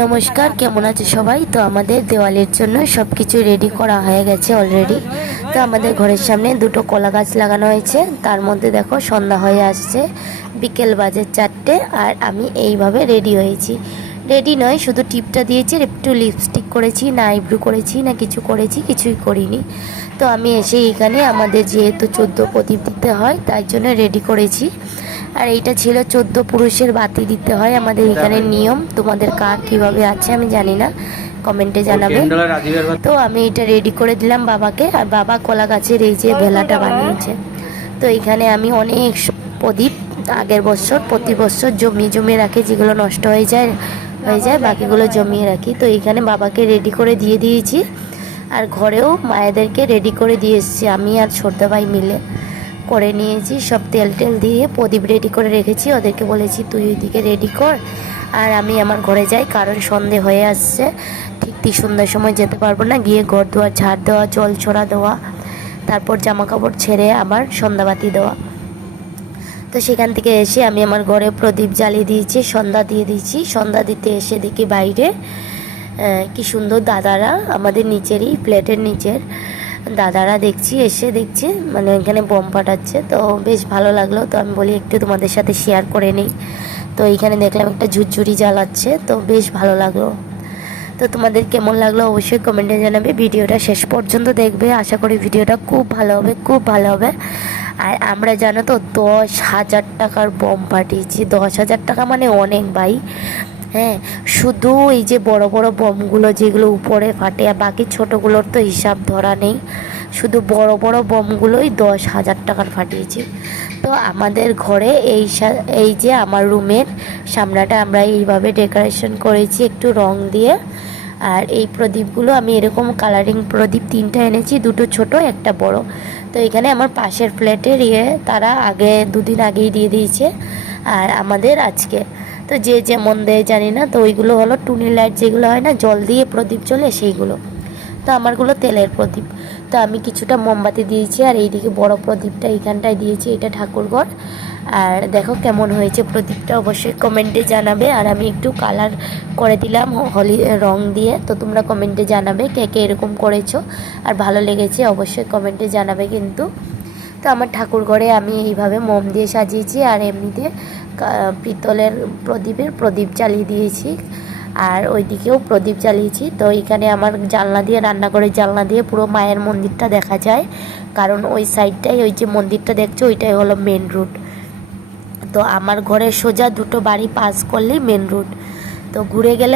নমস্কার, কেমন আছে সবাই? তো আমাদের দেওয়ালির জন্য সব কিছু রেডি করা হয়ে গেছে অলরেডি তো আমাদের ঘরের সামনে দুটো কলা গাছ লাগানো হয়েছে। তার মধ্যে দেখো সন্ধ্যা হয়ে আসছে, বিকেল বাজে চারটে, আর আমি এইভাবে রেডি হয়েছি। রেডি নয়, শুধু টিপটা দিয়েছি, একটু লিপস্টিক করেছি, না আইব্রু করেছি, না কিছু করেছি, কিছুই করিনি। তো আমি এসে এখানে আমাদের যেহেতু চোদ্দ প্রদীপ দিতে হয়, তাই জন্য রেডি করেছি। আর এইটা ছিল চোদ্দ পুরুষের বাতি দিতে হয় আমাদের এখানে নিয়ম। তোমাদের কার কীভাবে আছে আমি জানি না। কমেন্টে জানাবে। তো আমি এটা রেডি করে দিলাম বাবাকে। আর বাবা কলা গাছের এই যে ভেলাটা বানিয়েছে। তো এখানে আমি অনেক প্রদীপ আগের বছর প্রতি বছর জমিয়ে জমিয়ে রাখি যেগুলো নষ্ট হয়ে যায় হয়ে যায় বাকিগুলো জমিয়ে রাখি। তো এখানে বাবাকে রেডি করে দিয়ে দিয়েছি। আর ঘরেও মায়েদেরকে রেডি করে দিয়ে এসেছি আমি আর ছোটদা ভাই মিলে। করে নিয়েছি। সব তেল টেল দিয়ে প্রদীপ রেডি করে রেখেছি। ওদেরকে বলেছি, তুই ওইদিকে রেডি কর আর আমি আমার ঘরে যাই, কারণ সন্ধে হয়ে আসছে। ঠিক ঠিক সন্ধ্যার সময় যেতে পারব না। গিয়ে ঘর দুয়ার, ঝাড় দেওয়া, জল ছড়া দেওয়া, তারপর জামা কাপড় ছেড়ে আবার সন্ধ্যাবাতি দেওয়া। তো সেখান থেকে এসে আমি আমার ঘরে প্রদীপ জ্বালিয়ে দিয়েছি, সন্ধ্যা দিয়ে দিয়েছি। সন্ধ্যা দিতে এসে দেখি বাইরে কি সুন্দর দাদারা আমাদের নিচেরই প্লেটের নিচের। দাদারা দেখছি, এসে দেখছি মানে এখানে বোম ফাটাচ্ছে তো বেশ ভালো লাগল। তো আমি বলি একটু তোমাদের সাথে শেয়ার করে নিই। তো এইখানে দেখলাম একটা ঝুরঝুরি জ্বালাচ্ছে, তো বেশ ভালো লাগল। তো তোমাদের কেমন লাগল অবশ্যই কমেন্টে জানাবে। ভিডিওটা শেষ পর্যন্ত দেখবে। আশা করি ভিডিওটা খুব ভালো হবে, খুব ভালো হবে। আর আমরা জানো তো, দশ হাজার টাকার বম পাঠিয়েছি। দশ হাজার টাকা মানে অনেক ভাই। হ্যাঁ শুধু এই যে বড় বড় বমগুলো যেগুলো উপরে ফাটে, আর বাকি ছোটোগুলোর তো হিসাব ধরা নেই। শুধু বড় বড় বমগুলোই দশ হাজার টাকার ফাটিয়েছি। তো আমাদের ঘরে এই এই যে আমার রুমের সামনাটা আমরা এইভাবে ডেকোরেশন করেছি, একটু রং দিয়ে। আর এই প্রদীপগুলো আমি এরকম কালারিং প্রদীপ তিনটা এনেছি, দুটো ছোট, একটা বড়। তো এখানে আমার পাশের ফ্ল্যাটের ইয়ে তারা আগে দুদিন আগেই দিয়ে দিয়েছে। আর আমাদের আজকে তো যে যেমন দেয় জানি না, তো ওইগুলো হলো টুনি লাইট যেগুলো হয় না, জল দিয়ে প্রদীপ চলে সেইগুলো। তো আমারগুলো তেলের প্রদীপ। তো আমি কিছুটা মোমবাতি দিয়েছি আর এইদিকে বড় প্রদীপটা এইখানটায় দিয়েছি, এটা ঠাকুরঘর। আর দেখো কেমন হয়েছে প্রদীপটা অবশ্যই কমেন্টে জানাবে। আর আমি একটু কালার করে দিলাম হলি রং দিয়ে, তো তোমরা কমেন্টে জানাবে কে কে এরকম করেছ। আর ভালো লেগেছে অবশ্যই কমেন্টে জানাবে কিন্তু। তো আমার ঠাকুর ঘরে আমি এইভাবে মোম দিয়ে সাজিয়েছি আর এমনিতে পিতলের প্রদীপের প্রদীপ জ্বালিয়ে দিয়েছি। আর ওইদিকেও প্রদীপ জ্বালিয়েছি। তো এখানে আমার জানলা দিয়ে, রান্নাঘরের জানলা দিয়ে পুরো মায়ের মন্দিরটা দেখা যায়। কারণ ওই সাইডটাই, ওই যে মন্দিরটা দেখছ, ওইটাই হলো মেন রুট তো আমার ঘরে সোজা দুটো বাড়ি পাস করলেই মেন রুট তো ঘুরে গেলে